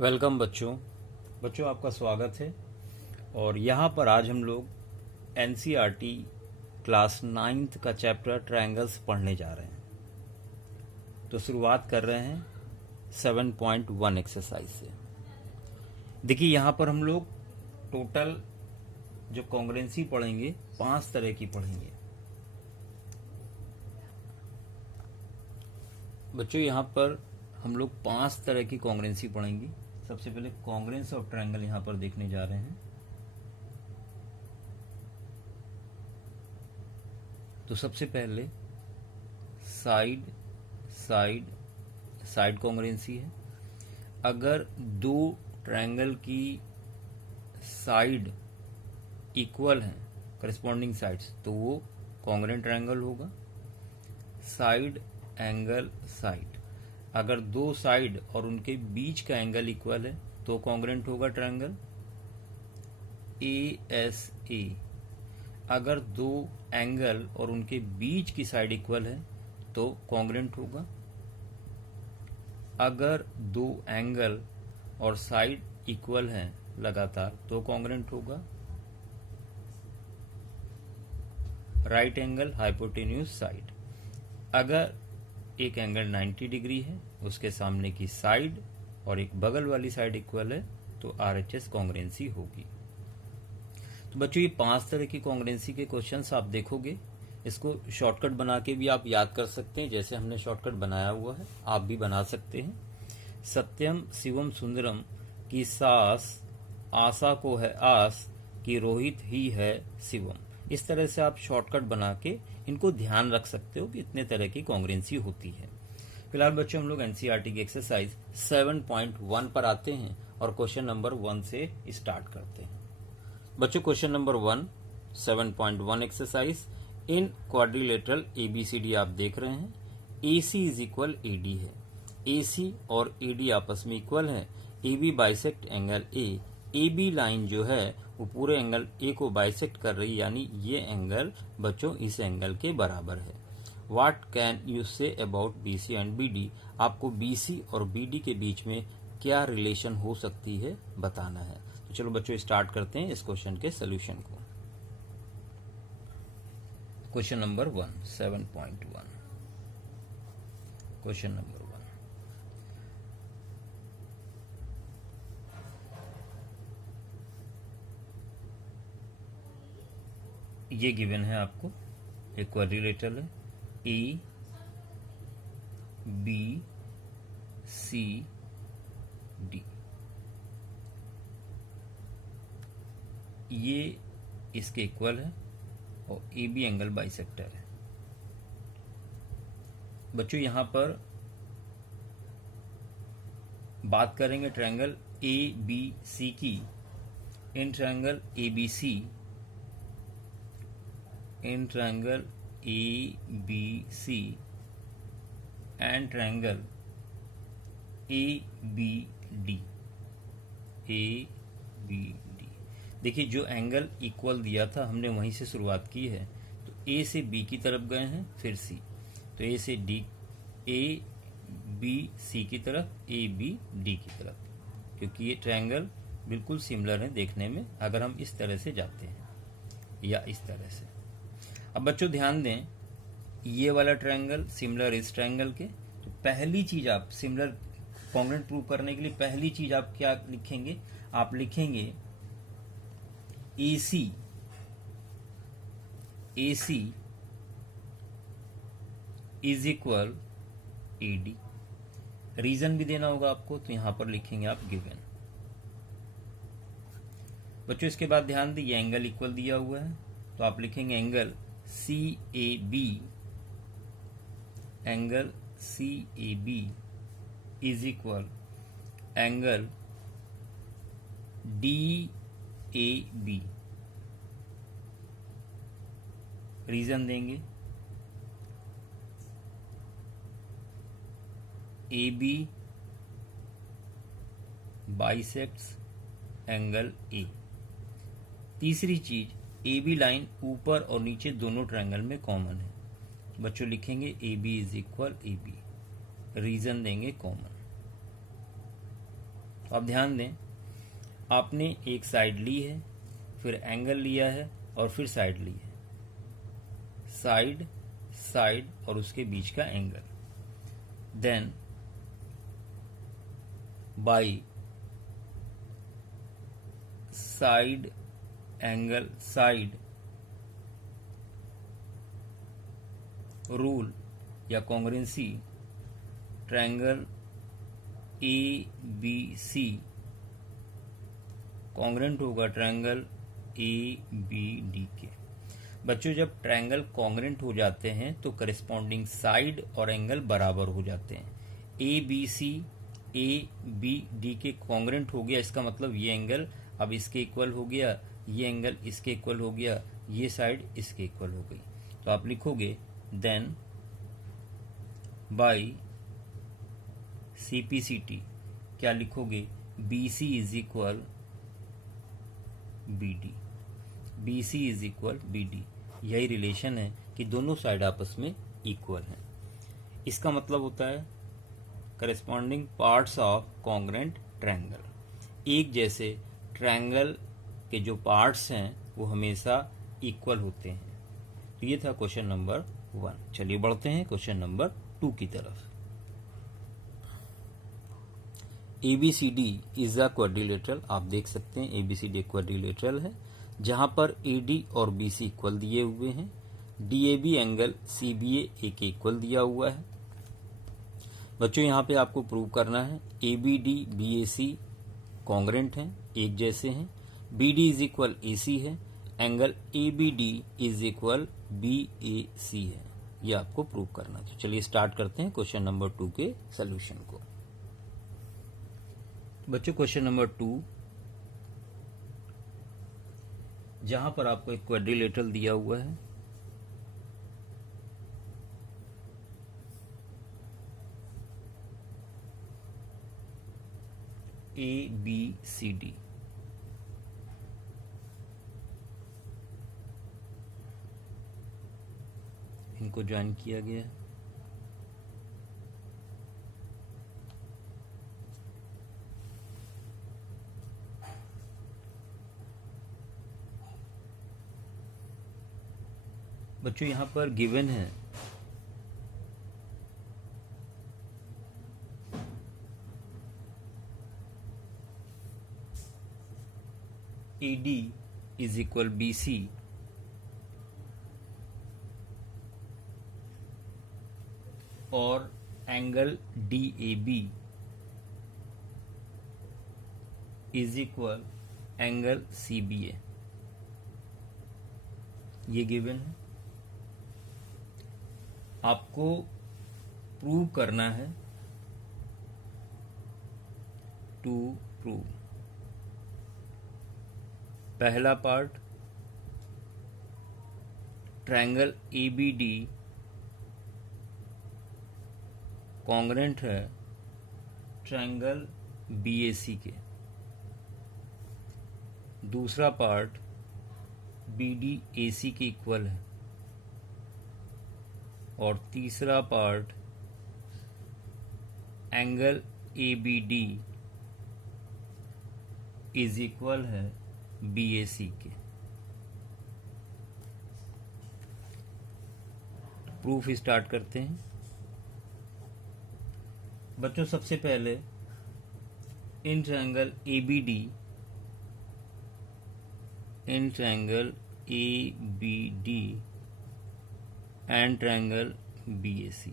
Welcome बच्चों आपका स्वागत है। और यहाँ पर आज हम लोग एनसीईआरटी क्लास 9th का चैप्टर ट्रायंगल्स पढ़ने जा रहे हैं। तो शुरुआत कर रहे हैं 7.1 एक्सरसाइज से। देखिए यहाँ पर हम लोग टोटल जो कॉन्ग्रुएंसी पढ़ेंगे 5 तरह की पढ़ेंगे। बच्चों यहाँ पर हम लोग 5 तरह की कॉन्ग्रुएंसी पढ़ेंगे। सबसे पहले कॉन्ग्रुएंस ऑफ ट्रायंगल यहाँ पर देखने जा रहे हैं। तो सबसे पहले साइड साइड साइड कॉन्ग्रुएंसी है। अगर दो ट्रायंगल की साइड इक्वल हैं, करस्पॉन्डिंग साइड्स, तो वो कॉन्ग्रुएंट ट्रायंगल होगा। साइड एंगल साइड, अगर दो साइड और उनके बीच का एंगल इक्वल है तो कॉन्ग्रुएंट होगा ट्रायंगल ASA। अगर दो एंगल और उनके बीच की साइड इक्वल है तो कॉन्ग्रुएंट होगा। अगर दो एंगल और साइड इक्वल हैं लगातार तो कॉन्ग्रुएंट होगा राइट एंगल हाइपोटेन्यूज साइड। अगर एक एंगल 90 डिग्री है, उसके सामने की साइड और एक बगल वाली साइड इक्वल है तो RHS कॉन्ग्रुएंसी होगी। तो बच्चों ये 5 तरह की कॉन्ग्रुएंसी के क्वेश्चंस आप देखोगे। इसको शॉर्टकट बना के भी आप याद कर सकते हैं, जैसे हमने शॉर्टकट बनाया हुआ है आप भी बना सकते हैं। सत्यम शिवम सुंदरम की सास आशा को है आस कि रोहित ही है शिवम। इस तरह से आप शॉर्टकट बना के इनको ध्यान रख सकते हो कि इतने तरह की कॉन्ग्रुएंसी होती है। फिलहाल बच्चों हम लोग एनसीईआरटी की एक्सरसाइज 7.1 पर आते हैं और क्वेश्चन नंबर 1 से स्टार्ट करते हैं। बच्चों question number 1 7.1 exercise in quadrilateral ABCD आप देख रहे हैं। AC इज इक्वल AD है। AC और AD आपस में इक्वल है। AB bisect angle A। AB line जो है वो पूरे एंगल A को बाइसेक्ट कर रही है, यानी ये एंगल बच्चों इस एंगल के बराबर है। What can you say about BC and BD। आपको BC और BD के बीच में क्या रिलेशन हो सकती है बताना है। तो चलो बच्चों स्टार्ट करते हैं इस क्वेश्चन के सोल्यूशन को। Question number 1 7.1। क्वेश्चन नंबर 1, ये गिवन है आपको, एक क्वाड्रिलेटरल है A B C D। ये इसके इक्वल है और AB एंगल बाइसेक्टर है। बच्चों यहां पर बात करेंगे ट्रायंगल ABC की। In triangle ABC, in triangle ABC and triangle ABD। देखिए जो एंगल इक्वल दिया था हमने वहीं से शुरुआत की है। तो A से B की तरफ गए हैं, फिर C, तो A से D, A B C की तरफ, A B D की तरफ, क्योंकि ये ट्रायंगल बिल्कुल सिमिलर है देखने में अगर हम इस तरह से जाते हैं या इस तरह से। अब बच्चों ध्यान दें, ये वाला ट्रायंगल सिमिलर इस ट्रायंगल के। तो पहली चीज आप सिमिलर कॉन्ग्रुएंट प्रूव करने के लिए पहली चीज आप क्या लिखेंगे, आप लिखेंगे AC is equal AD। Reason भी देना होगा आपको, तो यहां पर लिखेंगे आप गिवन। बच्चों इसके बाद ध्यान दें, ये एंगल इक्वल दिया हुआ है तो आप लिखेंगे angle CAB, angle CAB is equal angle DAB। Reason देंगे AB बाइसेप्ट्स एंगल A। तीसरी चीज, AB लाइन ऊपर और नीचे दोनों ट्रायंगल में कॉमन है। बच्चों लिखेंगे AB is equal AB। Reason देंगे कॉमन। तो आप ध्यान दें, आपने एक साइड ली है, फिर एंगल लिया है और फिर साइड ली है, साइड साइड और उसके बीच का angle. Then by side angle side rule या कॉन्ग्रुएंसी ट्रायंगल ABC कॉन्ग्रुएंट होगा ट्रायंगल ABD के। बच्चों, जब ट्रायंगल कॉन्ग्रुएंट हो जाते हैं तो करिस्पॉन्डिंग साइड और एंगल बराबर हो जाते हैं। ABC ABD के कॉन्ग्रुएंट हो गया, इसका मतलब ये एंगल अब इसके इक्वल हो गया, ये एंगल इसके इक्वल हो गया, ये साइड इसके इक्वल हो गई। तो आप लिखोगे देन बाई CPCT क्या लिखोगे, BC is equal BD, BC is equal BD। यही रिलेशन है कि दोनों साइड आपस में इक्वल हैं। इसका मतलब होता है corresponding parts of congruent triangle. एक जैसे ट्रायंगल के जो पार्ट्स हैं वो हमेशा इक्वल होते हैं। तो ये था क्वेश्चन नंबर 1। चलिए बढ़ते हैं क्वेश्चन नंबर 2 की तरफ। ABCD is a quadrilateral. आप देख सकते हैं ABCD क्वाड्रिलेटरल है जहां पर AD और BC इक्वल दिए हुए हैं। DAB एंगल CBA एक इक्वल दिया हुआ है। बच्चों, यहाँ पे आपको प्रूव करना है ABD BAC कॉन्ग्रुएंट हैं, एक जैसे हैं। BD इज इक्वल AC है, angle ABD is equal BAC है। ये आपको प्रूव करना है। चलिए स्टार्ट करते हैं क्वेश्चन नंबर 2 के सोल्यूशन को। बच्चों, क्वेश्चन नंबर 2 जहां पर आपको एक क्वाड्रिलेटरल दिया हुआ है, ABCD। इनको ज्वाइन किया गया है। बच्चों, यहां पर गिवन है AD इज इक्वल BC और angle DAB is equal angle CBA। ये गिवन है। आपको प्रूव करना है टू प्रूव। पहला पार्ट, ट्रायंगल ABD कॉन्ग्रुएंट है ट्रायंगल BAC के। दूसरा पार्ट, BD AC के इक्वल है। और तीसरा part, angle ABD is equal है BAC के। प्रूफ स्टार्ट करते हैं। बच्चों, सबसे पहले in triangle ABD and triangle BAC।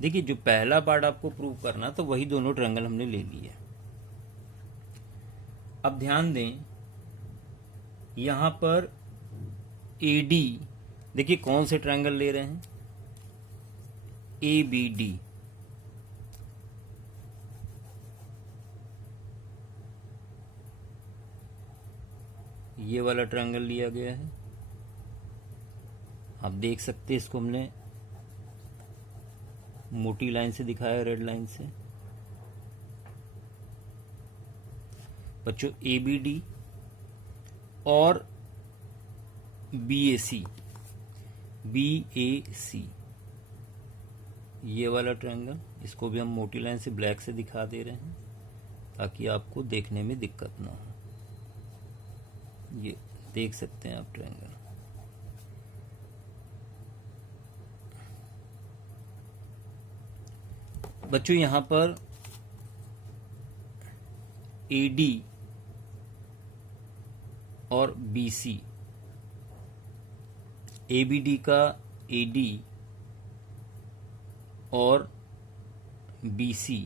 देखिए, जो पहला पार्ट आपको प्रूव करना तो वही दोनों ट्रायंगल हमने ले लिया। अब ध्यान दें, यहां पर AD, देखिए कौन से ट्रायंगल ले रहे हैं, ABD। ये वाला ट्रायंगल लिया गया है। आप देख सकते हैं, इसको हमने मोटी लाइन से दिखाया, रेड लाइन से। बच्चों, ABD और BAC ये वाला ट्रायंगल, इसको भी हम मोटी लाइन से ब्लैक से दिखा दे रहे हैं। ताकि आपको देखने में दिक्कत ना हो। ये देख सकते हैं आप ट्रायंगल। बच्चों यहां पर AD और BC, ABD का AD और BC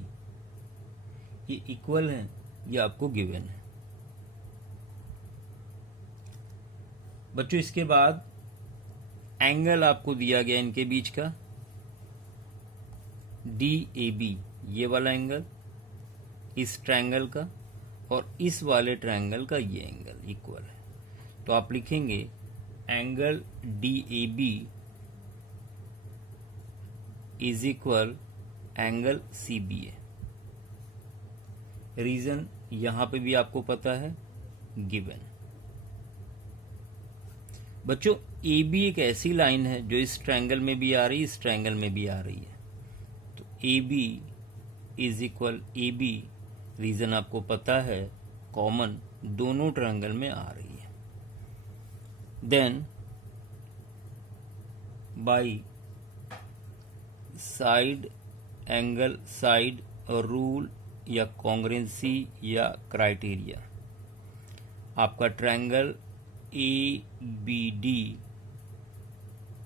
ये इक्वल है, ये आपको गिवन है। बच्चों इसके बाद एंगल आपको दिया गया इनके बीच का DAB, ये वाला एंगल इस ट्रायंगल का और इस वाले ट्रायंगल का ये एंगल इक्वल है। तो आप लिखेंगे angle DAB is equal angle CBA। Reason यहां पे भी आपको पता है, गिवन। बच्चों AB एक ऐसी लाइन है जो इस ट्रायंगल में भी आ रही है, इस ट्रायंगल में भी आ रही है। तो AB is equal AB, reason आपको पता है, कॉमन दोनों ट्रायंगल में आ रही है। Then by side angle side rule या कॉन्ग्रेंसी या क्राइटेरिया, आपका ट्रायंगल ABD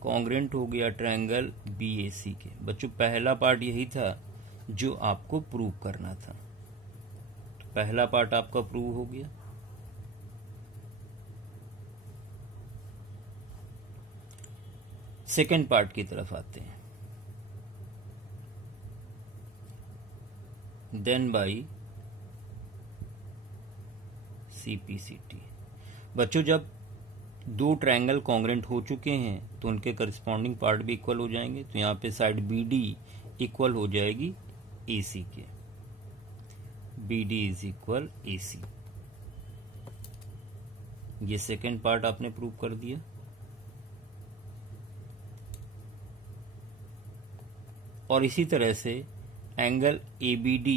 कॉन्ग्रेंट हो गया ट्रायंगल BAC के। बच्चों पहला पार्ट यही था जो आपको प्रूव करना था, तो पहला पार्ट आपका प्रूव हो गया। सेकंड पार्ट की तरफ आते हैं। Then by CPCT। बच्चों जब दो ट्रायंगल कॉन्ग्रेंट हो चुके हैं तो उनके करस्पॉन्डिंग पार्ट भी इक्वल हो जाएंगे। तो यहाँ पे साइड BD इक्वल हो जाएगी AC के, BD इज इक्वल AC। ये सेकंड पार्ट आपने प्रूव कर दिया। और इसी तरह से एंगल ABD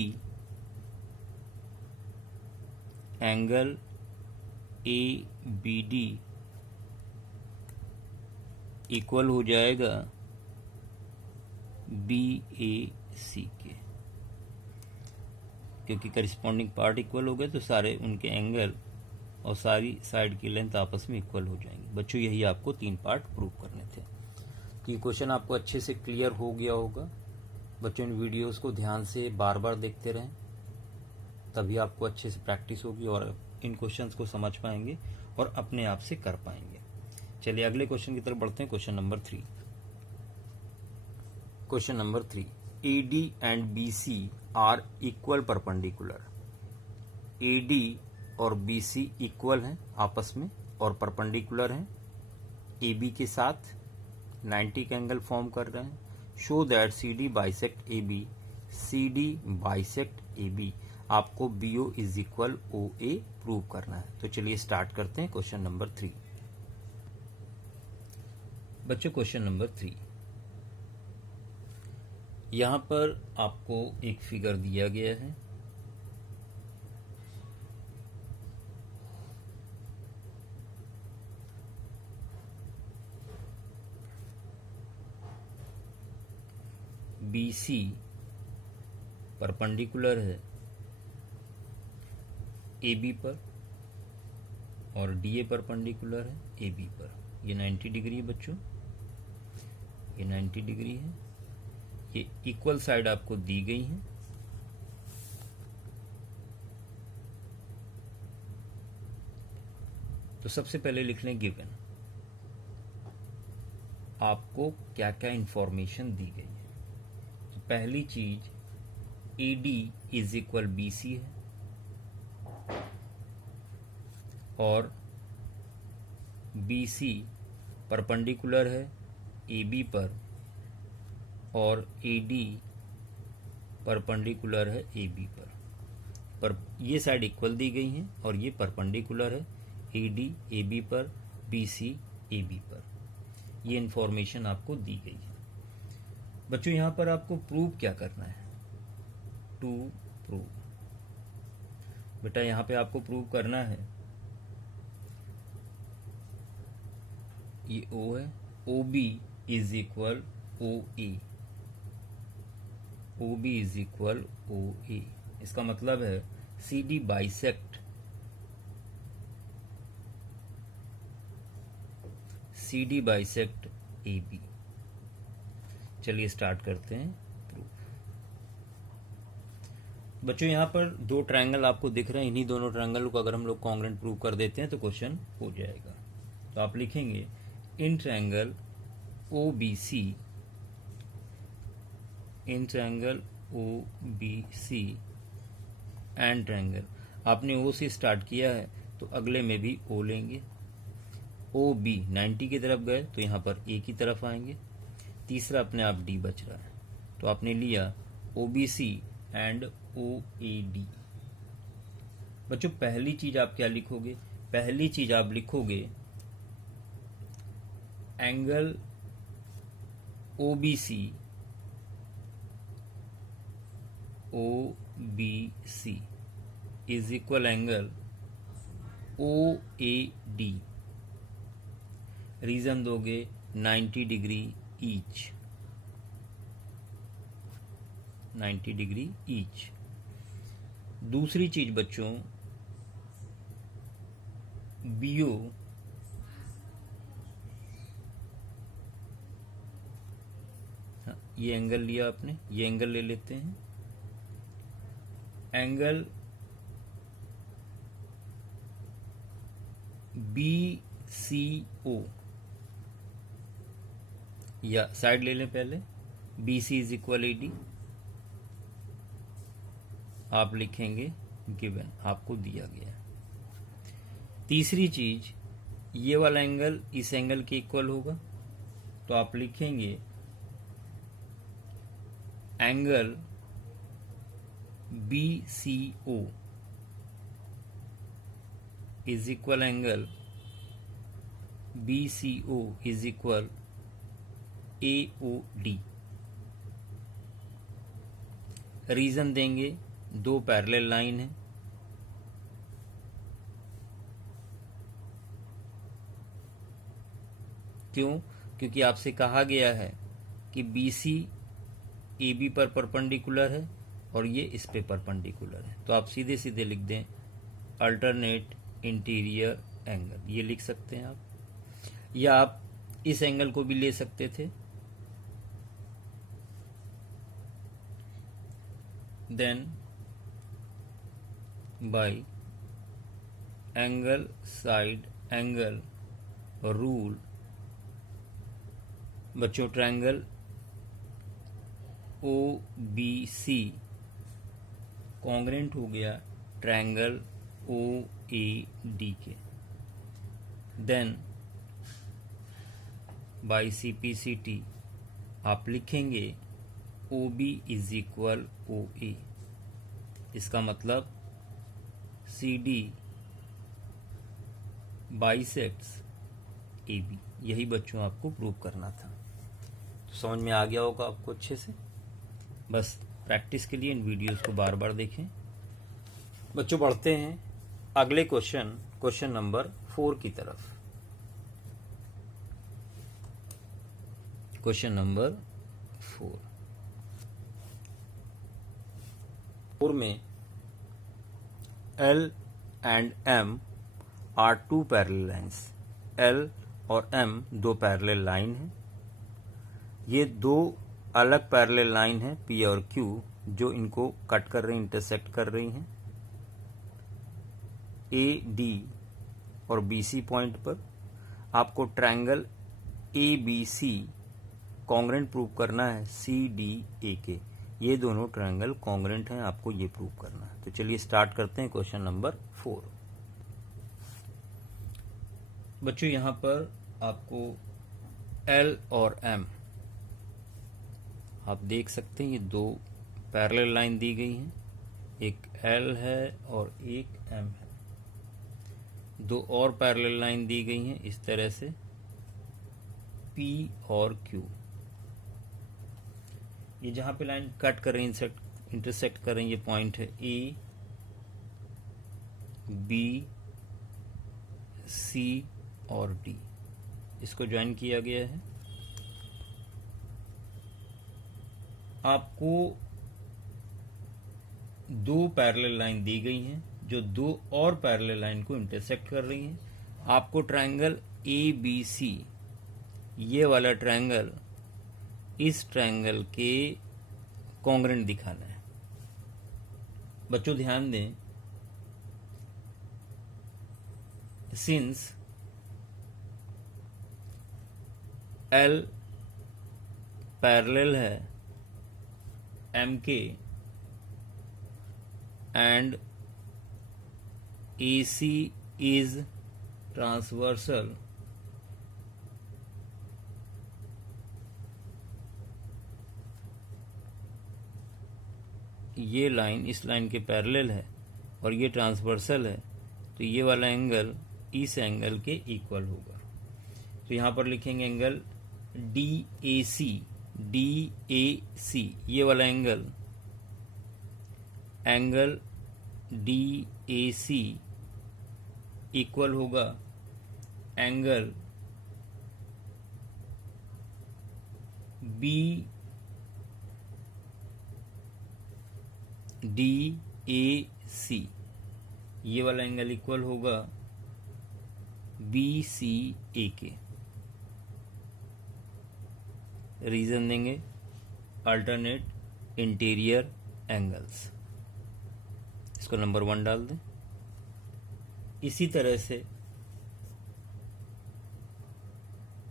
इक्वल हो जाएगा BAC के, क्योंकि करस्पॉन्डिंग पार्ट इक्वल हो गए तो सारे उनके एंगल और सारी साइड की लेंथ आपस में इक्वल हो जाएंगे। बच्चों यही आपको 3 पार्ट प्रूव करने थे। तो ये क्वेश्चन आपको अच्छे से क्लियर हो गया होगा। बच्चों इन वीडियोस को ध्यान से बार बार देखते रहें, तभी आपको अच्छे से प्रैक्टिस होगी और इन क्वेश्चंस को समझ पाएंगे और अपने आप से कर पाएंगे। चलिए अगले क्वेश्चन की तरफ बढ़ते हैं। Question number 3। Question number 3, AD and BC are equal perpendicular. AD और BC इक्वल हैं आपस में और परपेंडिकुलर हैं AB के साथ, 90 का एंगल फॉर्म कर रहे हैं। Show that CD bisect AB, CD bisect AB। आपको BO is equal OA prove करना है। तो चलिए स्टार्ट करते हैं क्वेश्चन नंबर 3। बच्चों क्वेश्चन नंबर 3, यहां पर आपको एक फिगर दिया गया है। BC परपेंडिकुलर है AB पर और DA परपेंडिकुलर है AB पर। ये 90 डिग्री है बच्चों, ये 90 डिग्री है। ये इक्वल साइड आपको दी गई है। तो सबसे पहले लिख लें गिवन। आपको क्या क्या इंफॉर्मेशन दी गई है। तो पहली चीज AD इज इक्वल BC है और BC परपेंडिकुलर है AB पर और AD परपेंडिकुलर है AB पर ये साइड इक्वल दी गई हैं और ये परपेंडिकुलर है AD AB पर, BC AB पर। ये इंफॉर्मेशन आपको दी गई है। बच्चों यहाँ पर आपको प्रूव क्या करना है, टू प्रूव। बेटा यहाँ पे आपको प्रूव करना है, ये O है, OB is equal OA, OB is equal OA। इसका मतलब है CD बाइसेक्ट AB। चलिए स्टार्ट करते हैं प्रूफ। बच्चों यहाँ पर दो ट्रायंगल आपको दिख रहे हैं, इन्हीं दोनों ट्रायंगल को अगर हम लोग कॉन्ग्रुएंट प्रूव कर देते हैं तो क्वेश्चन हो जाएगा। तो आप लिखेंगे in triangle OBC, in triangle OBC and triangle, आपने O से स्टार्ट किया है तो अगले में भी O लेंगे। OB 90 की तरफ गए तो यहाँ पर A की तरफ आएंगे, तीसरा अपने आप D बच रहा है, तो आपने लिया OBC एंड OAD। बच्चों पहली चीज आप क्या लिखोगे, पहली चीज आप लिखोगे angle OBC is equal angle OAD। Reason दोगे 90 डिग्री ईच, 90 डिग्री ईच। दूसरी चीज बच्चों BO ये एंगल लिया आपने, ये एंगल ले लेते हैं, एंगल BCO, या साइड ले लें पहले, BC इज इक्वल AD। आप लिखेंगे गिवन, आपको दिया गया। तीसरी चीज ये वाला एंगल इस एंगल के इक्वल होगा, तो आप लिखेंगे angle BCO is equal angle BCO is equal AOD। Reason देंगे दो पैरेलल लाइन है, क्यों? क्योंकि आपसे कहा गया है कि BC AB पर परपेंडिकुलर है और ये इस पे परपेंडिकुलर है, तो आप सीधे सीधे लिख दें अल्टरनेट इंटीरियर एंगल, ये लिख सकते हैं आप, या आप इस एंगल को भी ले सकते थे। Then by angle side angle rule, बच्चों ट्रायंगल OBC कॉन्ग्रुएंट हो गया ट्रायंगल OAD के। देन बाय CPCT आप लिखेंगे OB इज इक्वल OA। इसका मतलब CD बाइसेक्ट्स AB। यही बच्चों आपको प्रूव करना था। तो समझ में आ गया होगा आपको अच्छे से। बस प्रैक्टिस के लिए इन वीडियोस को बार बार देखें। बच्चों बढ़ते हैं अगले क्वेश्चन नंबर 4 की तरफ। क्वेश्चन नंबर 4 में L and M are two parallel lines. L और M दो पैरेलल लाइन हैं। ये दो अलग पैरेलल लाइन है P और Q जो इनको कट कर रही, इंटरसेक्ट कर रही हैं AD और BC पॉइंट पर। आपको ट्रायंगल ABC कॉन्ग्रुएंट प्रूव करना है CDA के। ये दोनों ट्रायंगल कॉन्ग्रुएंट हैं, आपको ये प्रूव करना है। तो चलिए स्टार्ट करते हैं क्वेश्चन नंबर 4। बच्चों यहां पर आपको L और M आप देख सकते हैं, ये दो पैरेलल लाइन दी गई हैं, एक L है और एक M है। दो और पैरेलल लाइन दी गई हैं इस तरह से P और Q। ये जहां पे लाइन कट कर रही है, इंटरसेक्ट कर रही है, ये पॉइंट है A बी, सी और डी, इसको ज्वाइन किया गया है। आपको दो पैरेलल लाइन दी गई हैं जो दो और पैरेलल लाइन को इंटरसेक्ट कर रही हैं। आपको ट्रायंगल ए बी सी, ये वाला ट्रायंगल इस ट्रायंगल के कॉन्ग्रेंट दिखाना है। बच्चों ध्यान दें, सिंस एल पैरेलल है एम के एंड AC is transversal, ये लाइन इस लाइन के पैरेलल है और ये ट्रांसवर्सल है, तो ये वाला एंगल इस एंगल के इक्वल होगा। तो यहाँ पर लिखेंगे एंगल DAC, DAC, ये वाला एंगल DAC इक्वल होगा एंगल BDAC, ये वाला एंगल इक्वल होगा BCA के। रीजन देंगे अल्टरनेट इंटीरियर एंगल्स, इसको नंबर 1 डाल दें। इसी तरह से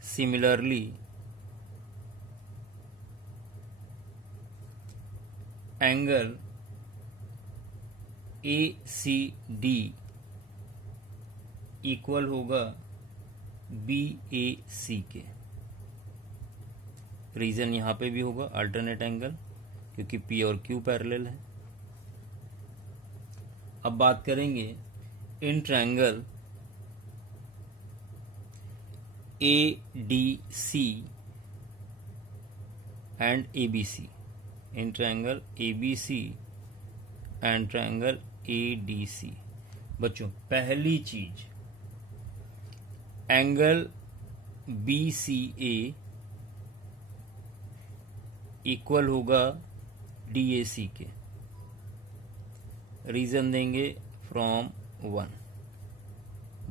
सिमिलरली एंगल ACD इक्वल होगा BAC के। रीजन यहां पे भी होगा अल्टरनेट एंगल, क्योंकि P और Q पैरेलल है। अब बात करेंगे in triangle ADC and ABC, in triangle ABC and triangle ADC। बच्चों पहली चीज, एंगल BCA इक्वल होगा DAC के। रीजन देंगे फ्रॉम 1।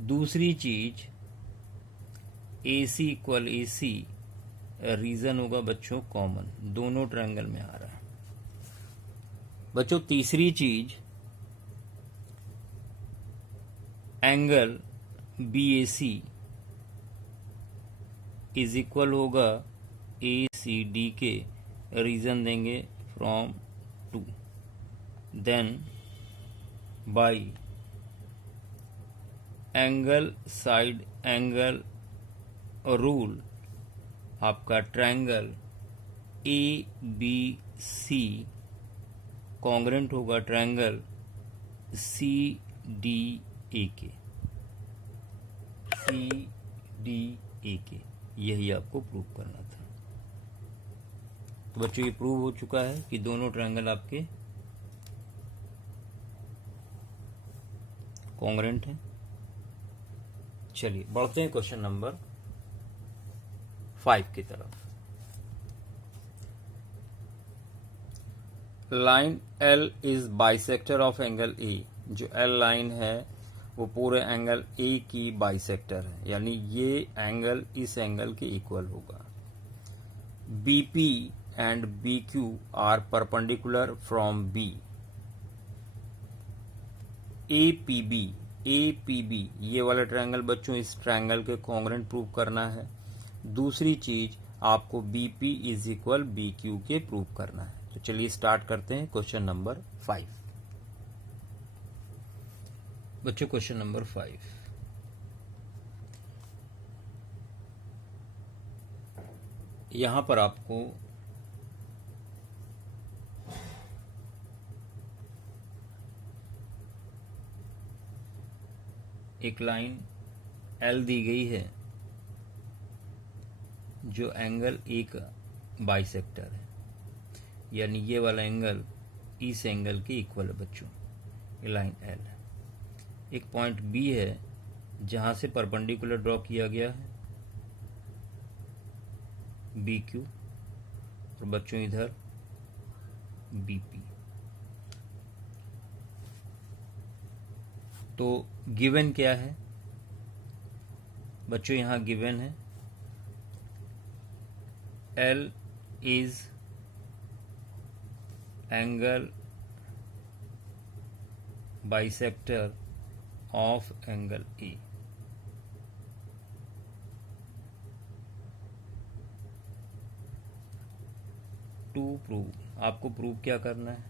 दूसरी चीज AC इक्वल AC, रीजन होगा बच्चों कॉमन, दोनों ट्रायंगल में आ रहा है। बच्चों तीसरी चीज, एंगल BAC इज इक्वल होगा ACD के। रीजन देंगे from 2। Then by angle side angle rule, आपका ट्रायंगल ABC कॉन्ग्रेंट होगा ट्रायंगल CDA के। CDA के, यही आपको प्रूव करना था। तो बच्चों ये प्रूव हो चुका है कि दोनों ट्रायंगल आपके कॉन्ग्रेंट हैं। चलिए बढ़ते हैं क्वेश्चन नंबर 5 की तरफ। Line L is bisector of angle A, जो L लाइन है वो पूरे एंगल A की बाइसेक्टर है, यानी ये एंगल इस एंगल के इक्वल होगा। BP and BQ are perpendicular from B। APB ये वाला ट्रायंगल बच्चों इस ट्रायंगल के कॉन्ग्रेंट प्रूव करना है। दूसरी चीज आपको BP इज इक्वल BQ के प्रूव करना है। तो चलिए स्टार्ट करते हैं क्वेश्चन नंबर 5। बच्चों क्वेश्चन नंबर 5, यहां पर आपको एक लाइन L दी गई है जो एंगल A का बाइसेक्टर है, यानी ये वाला एंगल इस एंगल के इक्वल है बच्चों। ये लाइन L है। एक पॉइंट बी है जहां से परपेंडिकुलर ड्रॉ किया गया है बी क्यू, और बच्चों इधर बी पी। तो गिवन क्या है बच्चों, यहां गिवन है L is angle bisector of angle A. To prove, आपको प्रूव क्या करना है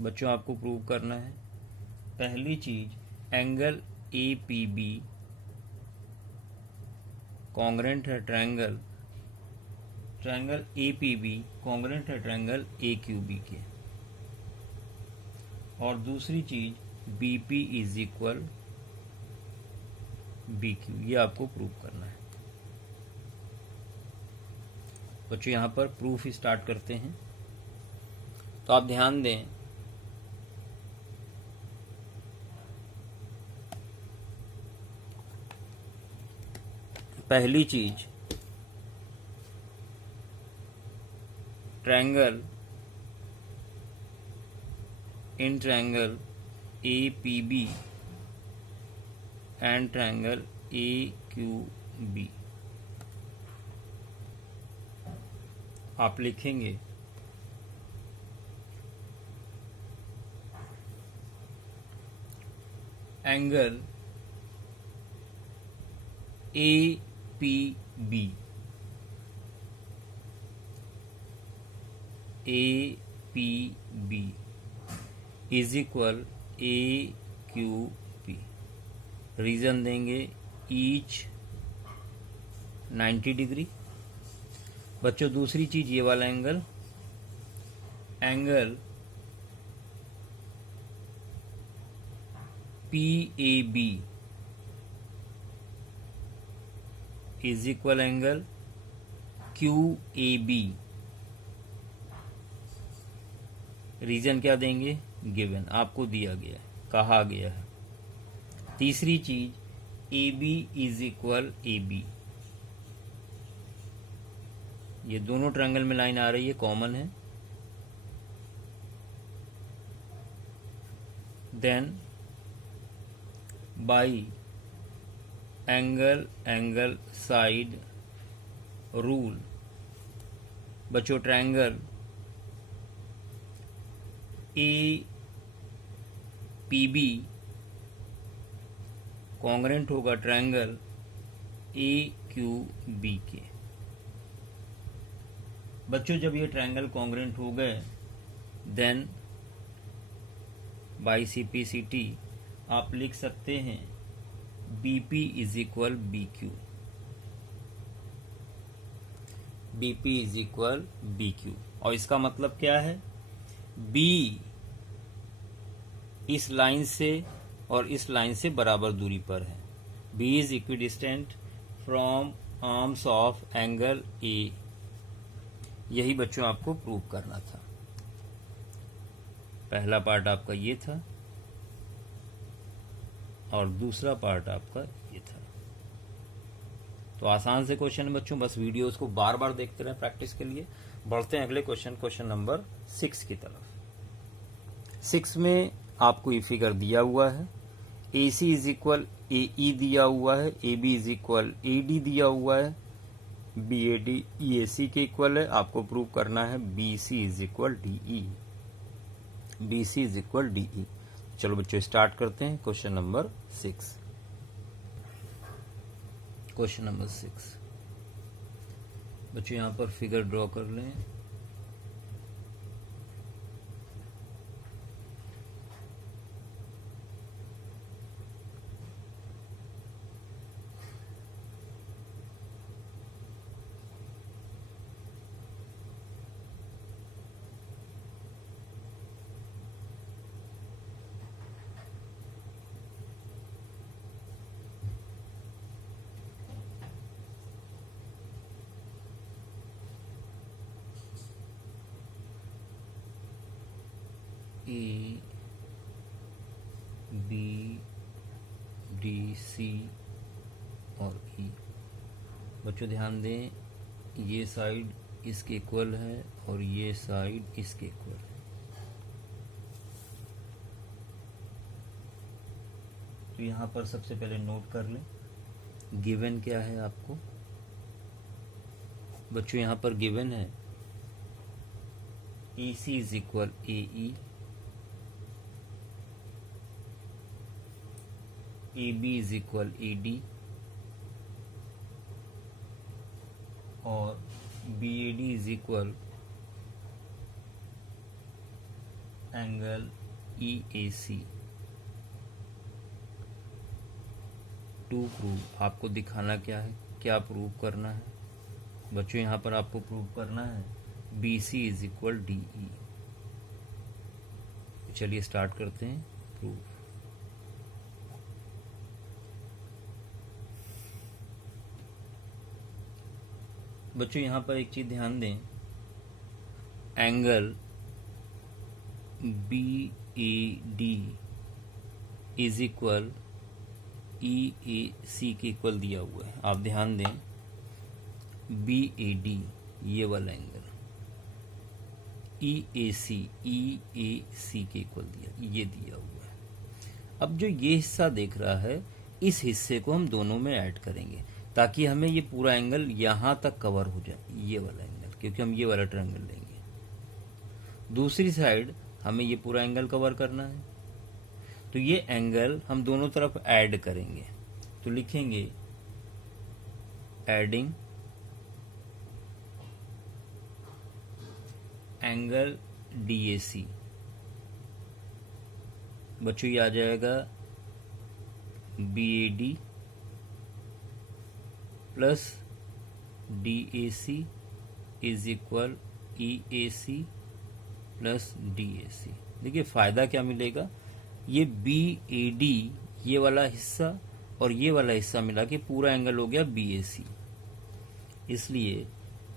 बच्चों, आपको प्रूव करना है पहली चीज angle A P B congruent है triangle A P B congruent है ट्रायंगल ए क्यू बी के, और दूसरी चीज B P is equal B Q, ये आपको प्रूव करना है बच्चों। यहां पर प्रूफ स्टार्ट करते हैं। तो आप ध्यान दें, पहली चीज triangle in triangle A P B and triangle A Q B, आप लिखेंगे angle A P B is equal A Q P. Reason देंगे ईच 90 डिग्री। बच्चों दूसरी चीज ये वाला angle P A B is equal angle Q A B. Reason क्या देंगे, गिवन, आपको दिया गया है, कहा गया है। तीसरी चीज A B is equal A B, ये दोनों ट्रायंगल में लाइन आ रही है, कॉमन है। Then by angle side rule, बच्चों triangle A P B congruent होगा ट्रायंगल ए क्यू बी के। बच्चों जब ये ट्रायंगल कॉन्ग्रेंट हो गए, देन बाई CPCT आप लिख सकते हैं BP is equal B Q, BP is equal B Q. और इसका मतलब क्या है, B इस लाइन से और इस लाइन से बराबर दूरी पर है। B is equidistant from arms of angle A। यही बच्चों आपको प्रूव करना था। पहला पार्ट आपका ये था और दूसरा पार्ट आपका ये था। तो आसान से क्वेश्चन है बच्चों, बस वीडियोस को बार बार देखते रहें प्रैक्टिस के लिए। बढ़ते हैं अगले क्वेश्चन नंबर 6 की तरफ। 6 में आपको ये फिगर दिया हुआ है, AC इज इक्वल AE दिया हुआ है, AB इज इक्वल AD दिया हुआ है, BAD EAC के इक्वल है। आपको प्रूव करना है BC is equal DE, BC is equal DE। चलो बच्चों स्टार्ट करते हैं क्वेश्चन नंबर 6। क्वेश्चन नंबर 6 बच्चों यहां पर फिगर ड्रॉ कर लें। A B सी और ई। बच्चों ध्यान दें, ये साइड इसके इक्वल है और ये साइड इसके इक्वल है। तो यहाँ पर सबसे पहले नोट कर लें गिवन क्या है आपको। बच्चों यहाँ पर गिवन है AC is equal AE, AB is equal AD और BAD is equal angle EAC। To prove आपको दिखाना क्या है, क्या प्रूव करना है बच्चों। यहाँ पर आपको प्रूव करना है BC इज इक्वल DE। चलिए स्टार्ट करते हैं प्रूव। बच्चों यहाँ पर एक चीज ध्यान दें, angle BAD is equal EAC के इक्वल दिया हुआ है। आप ध्यान दें BAD ये वाला एंगल, EAC के इक्वल ये दिया हुआ है। अब जो ये हिस्सा देख रहा है, इस हिस्से को हम दोनों में ऐड करेंगे ताकि हमें ये पूरा एंगल यहां तक कवर हो जाए, ये वाला एंगल, क्योंकि हम ये वाला ट्रायंगल लेंगे। दूसरी साइड हमें ये पूरा एंगल कवर करना है, तो ये एंगल हम दोनों तरफ ऐड करेंगे। तो लिखेंगे एडिंग एंगल DAC। बच्चों ये आ जाएगा BAD plus DAC is equal EAC plus DAC। देखिए फायदा क्या मिलेगा, ये BAD ये वाला हिस्सा और ये वाला हिस्सा मिला के पूरा एंगल हो गया BAC। इसलिए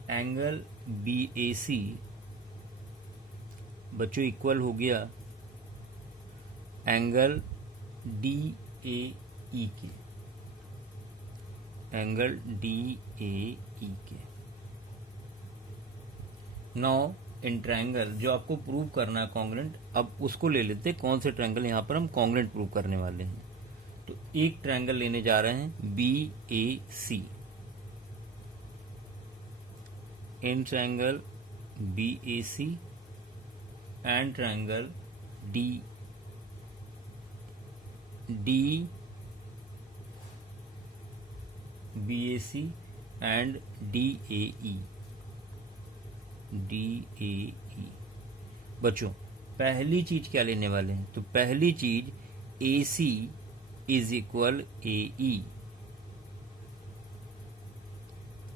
एंगल BAC बच्चों इक्वल हो गया एंगल DAE के, एंगल DAE के। नाउ इन ट्रायंगल जो आपको प्रूव करना है कॉन्ग्रेंट, अब उसको ले लेते हैं। कौन से ट्रायंगल यहाँ पर हम कॉन्ग्रेंट प्रूव करने वाले हैं। तो एक ट्रायंगल लेने जा रहे हैं BAC, in triangle BAC and triangle BAC and DAE। बच्चों पहली चीज क्या लेने वाले हैं, तो पहली चीज AC इज इक्वल AE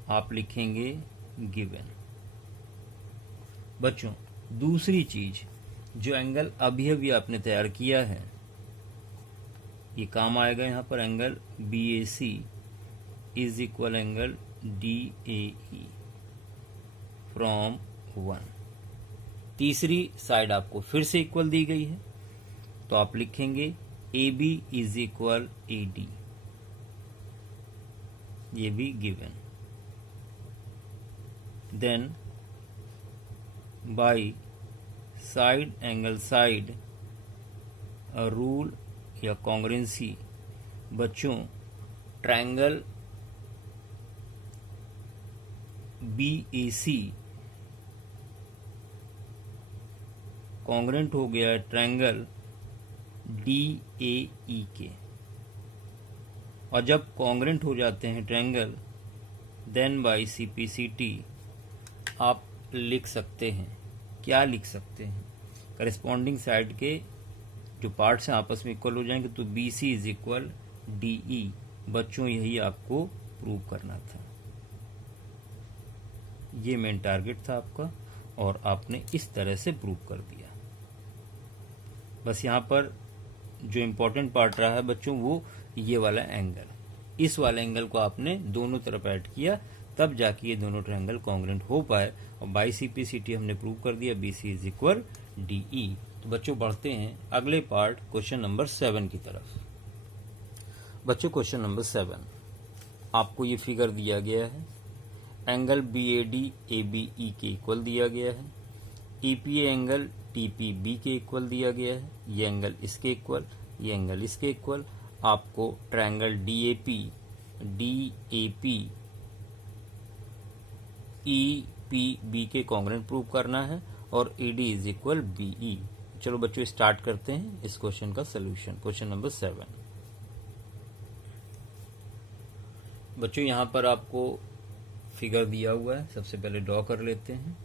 आप लिखेंगे गिवन। बच्चों दूसरी चीज जो एंगल अभी अभी आपने तैयार किया है, ये काम आएगा यहाँ पर, angle BAC is equal angle DAE from 1। तीसरी साइड आपको फिर से इक्वल दी गई है, तो आप लिखेंगे AB इज इक्वल AD, ये भी given. Then by side angle side rule या कॉन्ग्रेंसी, बच्चों ट्रायंगल BAC कॉन्ग्रेंट हो गया ट्रायंगल DAE के, और जब कॉन्ग्रेंट हो जाते हैं ट्रायंगल, देन बाय CPCT आप लिख सकते हैं, क्या लिख सकते हैं, करेस्पॉन्डिंग साइड के जो पार्ट्स हैं आपस में इक्वल हो जाएंगे, तो BC इज इक्वल DE। बच्चों यही आपको प्रूव करना था, ये मेन टारगेट था आपका, और आपने इस तरह से प्रूव कर दिया। बस यहाँ पर जो इम्पोर्टेंट पार्ट रहा है बच्चों, वो ये वाला एंगल, इस वाले एंगल को आपने दोनों तरफ ऐड किया, तब जाके ये दोनों ट्रायंगल कॉन्ग्रेंट हो पाए, और बाई CPCT हमने प्रूव कर दिया BC इज इक्वल DE। तो बच्चों बढ़ते हैं अगले पार्ट क्वेश्चन नंबर 7 की तरफ। बच्चों क्वेश्चन नंबर 7, आपको ये फिगर दिया गया है, एंगल BAD ABE के इक्वल दिया गया है, EPA एंगल TPB के इक्वल दिया गया है, ये एंगल इसके इक्वल, ये एंगल इसके इक्वल। आपको ट्रायंगल DAP EPB के कॉन्ग्रुएंट प्रूव करना है और AD इज इक्वल BE। चलो बच्चों स्टार्ट करते हैं इस क्वेश्चन का सोल्यूशन। क्वेश्चन नंबर 7 बच्चों, यहाँ पर आपको फिगर दिया हुआ है, सबसे पहले ड्रॉ कर लेते हैं।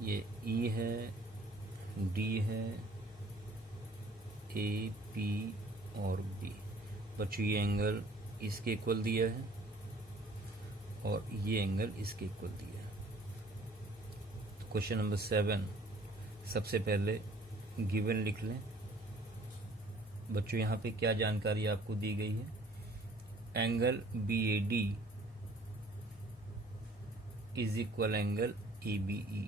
ये E है, D है, A, P और B। बच्चों ये एंगल इसके इक्वल दिया है और ये एंगल इसके इक्वल दिया है। तो क्वेश्चन नंबर 7 सबसे पहले गिवन लिख लें। बच्चों यहाँ पे क्या जानकारी आपको दी गई है, angle BAD is equal angle ABE,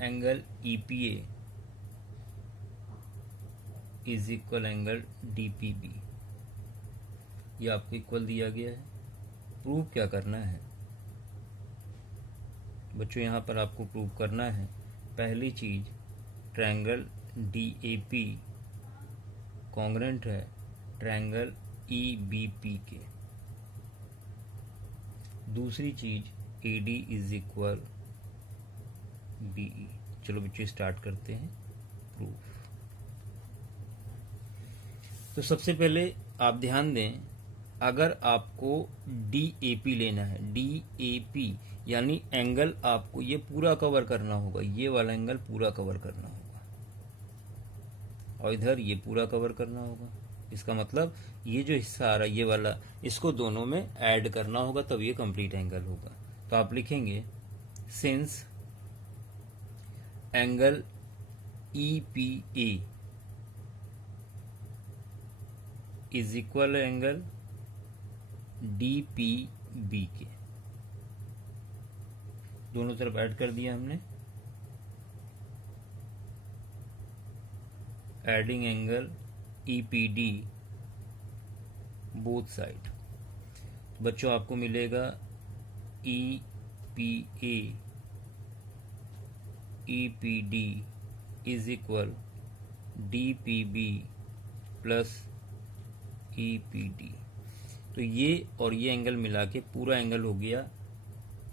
angle EPA is equal angle DPB। ये आपको इक्वल दिया गया है। प्रूव क्या करना है बच्चों, यहाँ पर आपको प्रूव करना है, पहली चीज ट्रायंगल DAP कॉन्ग्रुएंट है ट्रायंगल EBP के। दूसरी चीज AD इज इक्वल BE। चलो बच्चों स्टार्ट करते हैं प्रूफ। तो सबसे पहले आप ध्यान दें, अगर आपको DAP लेना है, DAP यानी एंगल आपको ये पूरा कवर करना होगा, ये वाला एंगल पूरा कवर करना होगा और इधर ये पूरा कवर करना होगा। इसका मतलब ये जो हिस्सा आ रहा है ये वाला, इसको दोनों में ऐड करना होगा, तब ये कंप्लीट एंगल होगा। तो आप लिखेंगे since angle EPA is equal angle DPB के, दोनों तरफ ऐड कर दिया हमने, adding angle EPD both side. बच्चों आपको मिलेगा EPA EPD is equal DPB plus EPD। तो ये और ये एंगल मिला के पूरा एंगल हो गया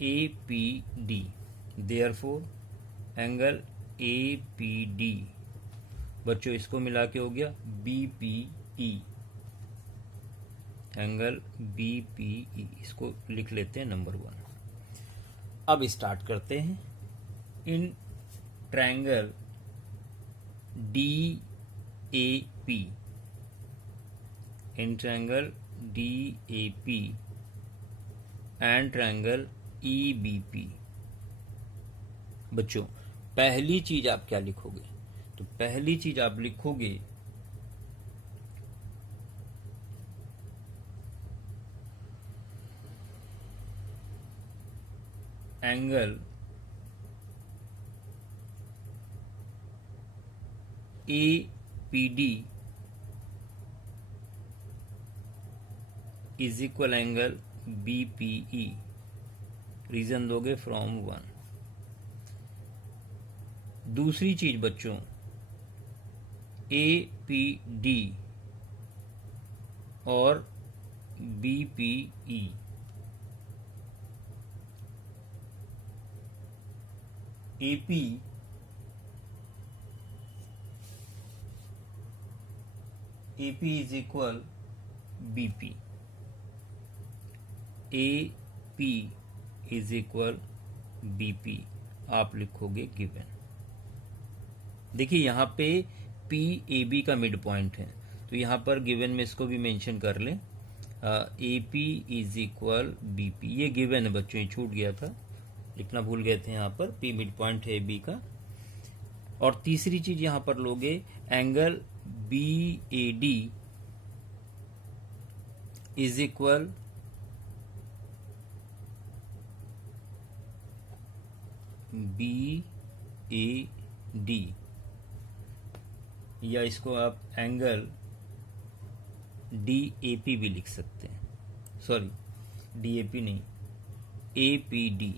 APD। देयरफॉर एंगल APD बच्चों इसको मिला के हो गया BPE, एंगल BPE। इसको लिख लेते हैं नंबर 1। अब स्टार्ट करते हैं। In triangle DAP, in triangle DAP and triangle EBP। बच्चों पहली चीज आप क्या लिखोगे, तो पहली चीज आप लिखोगे angle APD is equal angle BPE। Reason दोगे फ्रॉम 1। दूसरी चीज बच्चों APD और BPE, AP is equal BP, AP is equal BP आप लिखोगे गिवन। देखिए यहाँ पे PAB का मिड पॉइंट है, तो यहाँ पर गिवन में इसको भी मेंशन कर लें, AP इज इक्वल BP। ये गिवन है बच्चों, ये छूट गया था, लिखना भूल गए थे। यहाँ पर P मिड पॉइंट है AB का, और तीसरी चीज यहां पर लोगे angle B A D is equal B A D, या इसको आप एंगल डी ए पी भी लिख सकते हैं, सॉरी डी ए पी नहीं, ए पी डी।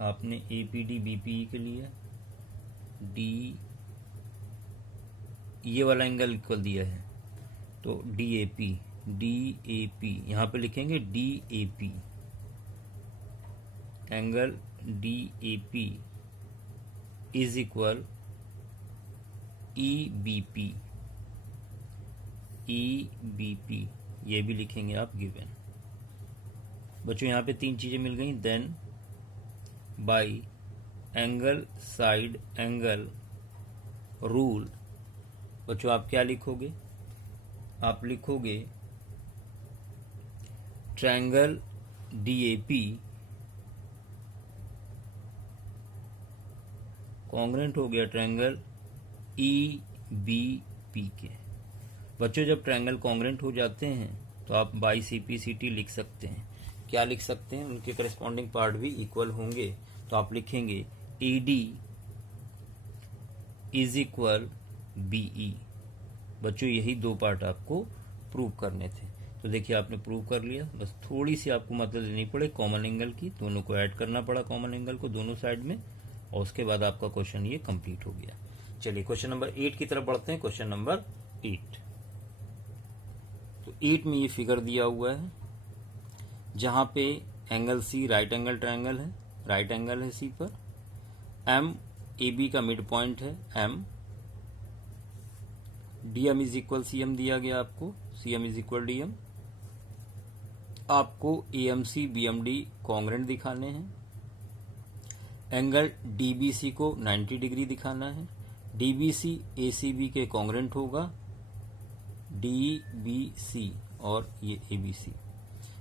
आपने A P D B P के लिए डी, ये वाला एंगल इक्वल दिया है तो डी ए पी यहां पे लिखेंगे D A P, angle D A P is equal E B P, ये भी लिखेंगे आप गिवन। बच्चों यहाँ पे तीन चीजें मिल गई। Then by angle side angle rule, बच्चों आप क्या लिखोगे? आप लिखोगे ट्रायंगल डीएपी कॉन्ग्रेंट हो गया ट्रायंगल ई बी पी के। बच्चों जब ट्रायंगल कॉन्ग्रेंट हो जाते हैं तो आप by C P C T लिख सकते हैं। क्या लिख सकते हैं? उनके करस्पॉन्डिंग पार्ट भी इक्वल होंगे, तो आप लिखेंगे E D is equal BE. बच्चों यही दो पार्ट आपको प्रूव करने थे, तो देखिए आपने प्रूव कर लिया। बस थोड़ी सी आपको मतलब लेनी पड़े कॉमन एंगल की, दोनों को ऐड करना पड़ा कॉमन एंगल को दोनों साइड में, और उसके बाद आपका क्वेश्चन ये कंप्लीट हो गया। चलिए क्वेश्चन नंबर 8 की तरफ बढ़ते हैं। क्वेश्चन नंबर 8, तो 8 में ये फिगर दिया हुआ है जहां पे angle C right angle triangle है, राइट एंगल है सी पर, एम ए बी का मिड पॉइंट है M, DM is equal CM दिया गया आपको, सीएम इज इक्वल डीएम। आपको एएमसी बीएमडी कॉन्ग्रेंट दिखाने हैं। एंगल डीबीसी को 90 डिग्री दिखाना है। डीबीसी एसीबी के कॉन्ग्रेंट होगा, डीबीसी और ये ABC.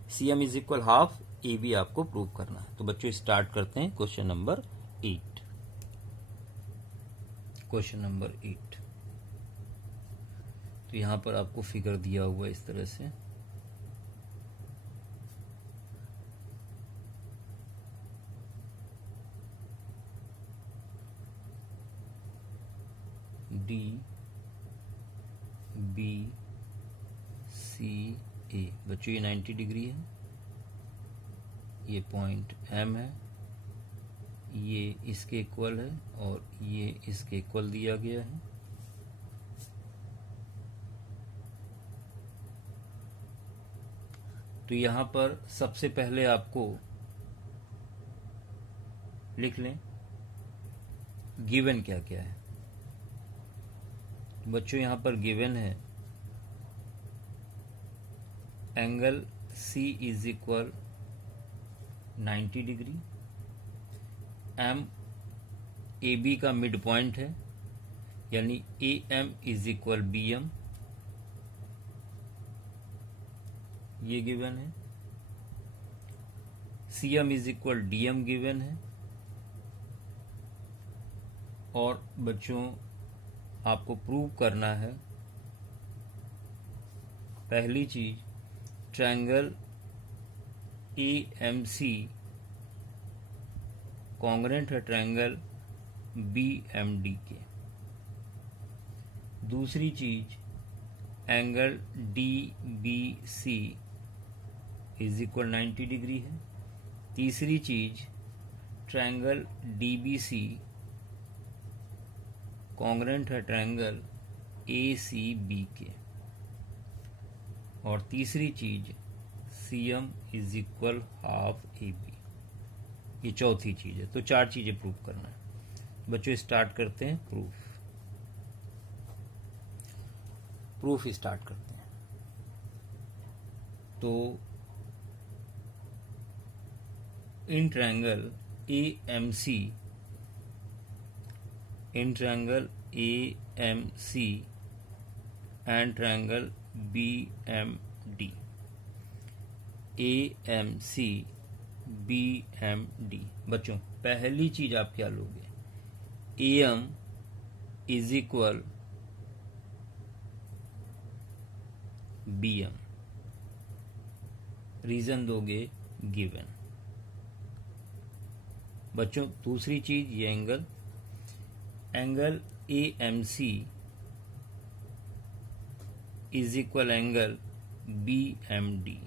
CM is equal half, A B आपको प्रूव करना है। तो बच्चों स्टार्ट करते हैं क्वेश्चन नंबर 8। क्वेश्चन नंबर 8, तो यहां पर आपको फिगर दिया हुआ इस तरह से, डी बी सी ए। बच्चों ये 90 डिग्री है, ये पॉइंट एम है, ये इसके इक्वल है और ये इसके इक्वल दिया गया है। तो यहां पर सबसे पहले आपको लिख लें गिवन क्या क्या है। बच्चों यहां पर गिवन है angle C is equal 90 degree, M A B का मिड पॉइंट है यानी A M is equal B M, ये गिवन है। C M is equal D M given है। और बच्चों आपको प्रूव करना है पहली चीज, triangle A M C congruent है ट्रायंगल बी एम डी के। दूसरी चीज angle D B C is equal 90 degree है। तीसरी चीज ट्रायंगल डी बी सी कॉन्ग्रेंट है ट्रायंगल ए सी बी के। और तीसरी चीज C M is equal half A B, ये चौथी चीज है। तो 4 चीजें प्रूव करना है। बच्चों स्टार्ट करते हैं प्रूफ स्टार्ट करते हैं। तो in triangle A M C, in triangle A M C and triangle B M D, A M C B M D. बच्चों पहली चीज आप क्या लोगे? AM is equal BM। Reason दोगे गिवन। बच्चों दूसरी चीज ये angle AMC is equal angle BMD।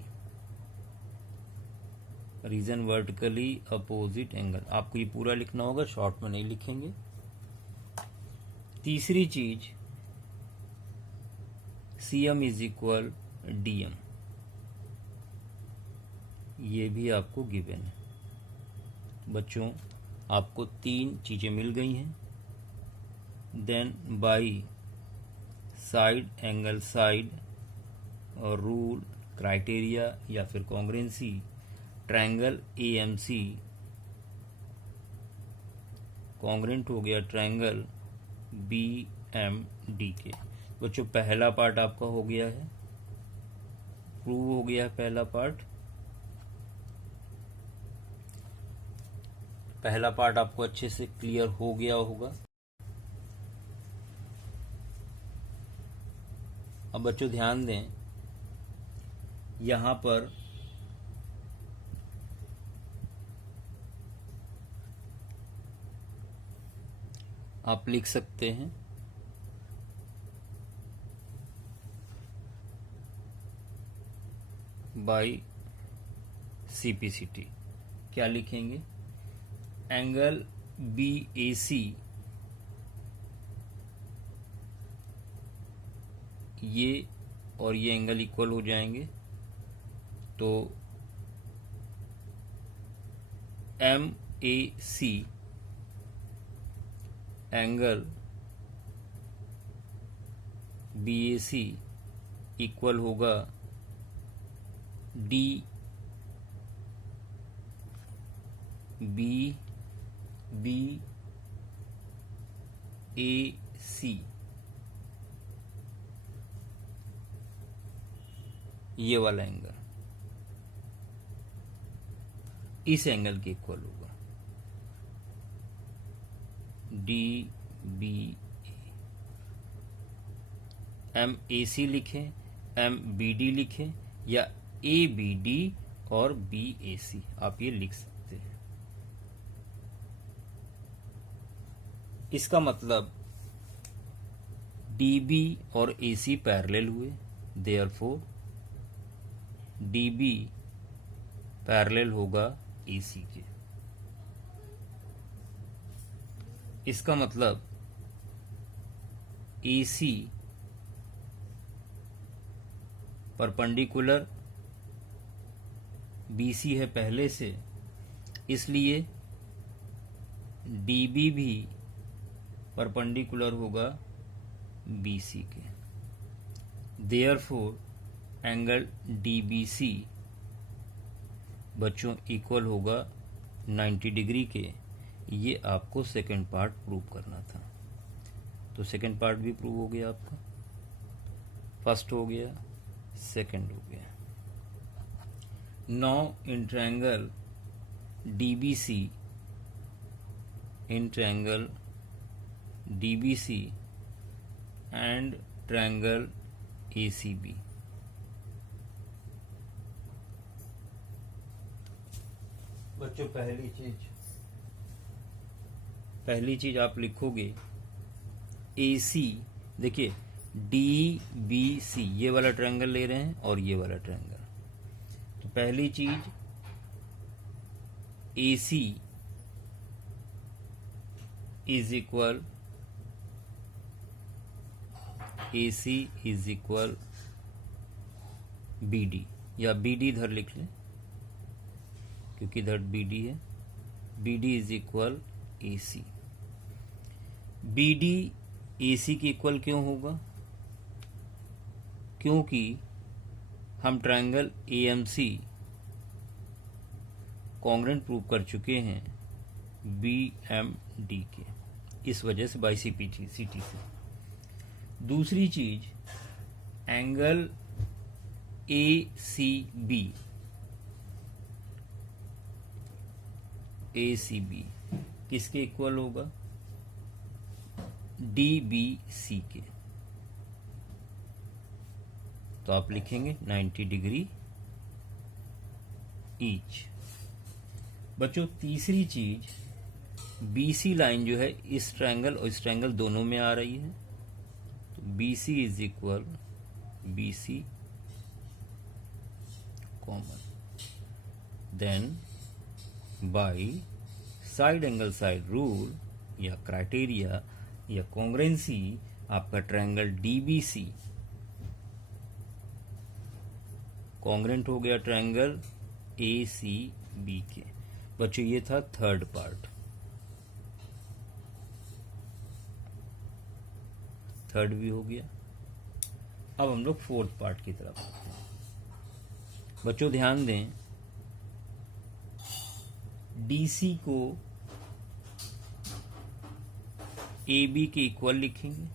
Reason vertically opposite angle. आपको ये पूरा लिखना होगा, शॉर्ट में नहीं लिखेंगे। तीसरी चीज CM इज इक्वल DM। ये भी आपको गिवन है। बच्चों आपको 3 चीजें मिल गई हैं। Then by side, angle side और रूल, क्राइटेरिया या फिर कॉन्ग्रुएंसी, ट्रायंगल AMC कॉन्ग्रुएंट हो गया ट्रायंगल BMD के। बच्चों पहला पार्ट आपका हो गया है, प्रूव हो गया है पहला पार्ट। पहला पार्ट आपको अच्छे से क्लियर हो गया होगा। अब बच्चों ध्यान दें, यहां पर आप लिख सकते हैं बाई CPCT। क्या लिखेंगे? एंगल BAC ये और ये एंगल इक्वल हो जाएंगे, तो MAC एंगल BAC इक्वल होगा DBAC। ये वाला एंगल इस एंगल के इक्वल होगा। DBA MAC लिखें, MBD लिखें या ABD और BAC, आप ये लिख सकते हैं। इसका मतलब DB और AC पैरेलल हुए, देयरफॉर DB पैरेलल होगा AC के। इसका मतलब AC परपेंडिकुलर BC है पहले से, इसलिए DB भी परपेंडिकुलर होगा BC के। देयरफॉर एंगल DBC बच्चों इक्वल होगा 90 डिग्री के। ये आपको सेकंड पार्ट प्रूव करना था, तो सेकंड पार्ट भी प्रूव हो गया आपका। फर्स्ट हो गया, सेकंड हो गया। Now in triangle DBC, in triangle DBC and triangle ACB, बच्चों पहली चीज आप लिखोगे AC। देखिए DBC ये वाला ट्रायंगल ले रहे हैं और ये वाला ट्रायंगल, तो पहली चीज AC इज इक्वल BD, या BD इधर लिख लें क्योंकि इधर BD है। BD is equal AC। BD AC के इक्वल क्यों होगा? क्योंकि हम ट्रायंगल AMC कॉन्ग्रुएंट प्रूव कर चुके हैं BMD के, इस वजह से बाई CPT से। दूसरी चीज एंगल ACB किसके इक्वल होगा? DBC के, तो आप लिखेंगे 90 डिग्री ईच। बच्चों तीसरी चीज, BC लाइन जो है इस ट्रायंगल और इस ट्रायंगल दोनों में आ रही है, तो BC is equal BC common, then by side angle side rule या क्राइटेरिया या कॉन्ग्रेंसी आपका ट्रायंगल DBC कॉन्ग्रेंट हो गया ट्रायंगल ACB के। बच्चों ये था थर्ड पार्ट। थर्ड भी हो गया। अब हम लोग फोर्थ पार्ट की तरफ आते हैं। बच्चों ध्यान दें, DC को AB के इक्वल लिखेंगे।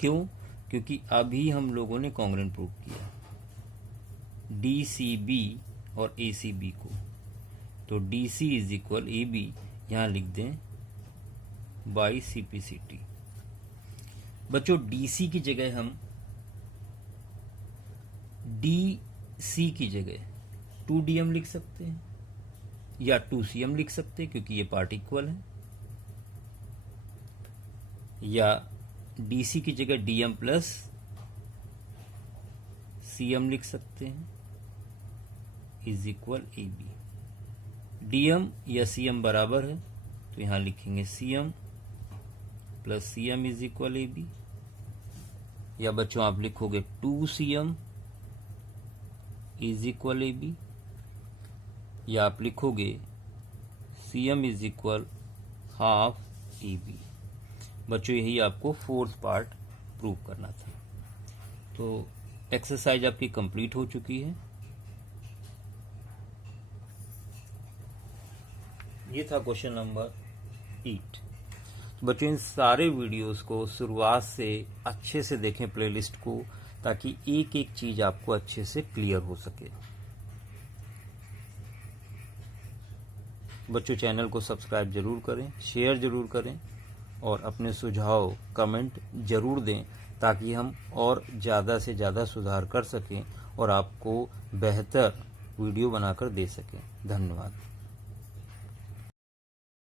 क्यों? क्योंकि अभी हम लोगों ने कॉन्ग्रेंट प्रूव किया DCB और ACB को, तो DC इज इक्वल AB यहां लिख दें बाई CPCT। बच्चों DC की जगह हम DC की जगह 2DM लिख सकते हैं या 2CM लिख सकते हैं क्योंकि ये पार्ट इक्वल है, या DC की जगह DM प्लस CM लिख सकते हैं इज इक्वल AB। DM या CM बराबर है तो यहां लिखेंगे CM plus CM is equal AB, या बच्चों आप लिखोगे 2CM इज इक्वल AB, या आप लिखोगे CM is equal half AB। बच्चों यही आपको फोर्थ पार्ट प्रूव करना था। तो एक्सरसाइज आपकी कंप्लीट हो चुकी है। ये था क्वेश्चन नंबर 8। बच्चों इन सारे वीडियोस को शुरुआत से अच्छे से देखें प्लेलिस्ट को, ताकि एक एक चीज आपको अच्छे से क्लियर हो सके। बच्चों चैनल को सब्सक्राइब जरूर करें, शेयर जरूर करें और अपने सुझाव कमेंट जरूर दें, ताकि हम और ज़्यादा से ज़्यादा सुधार कर सकें और आपको बेहतर वीडियो बनाकर दे सकें। धन्यवाद।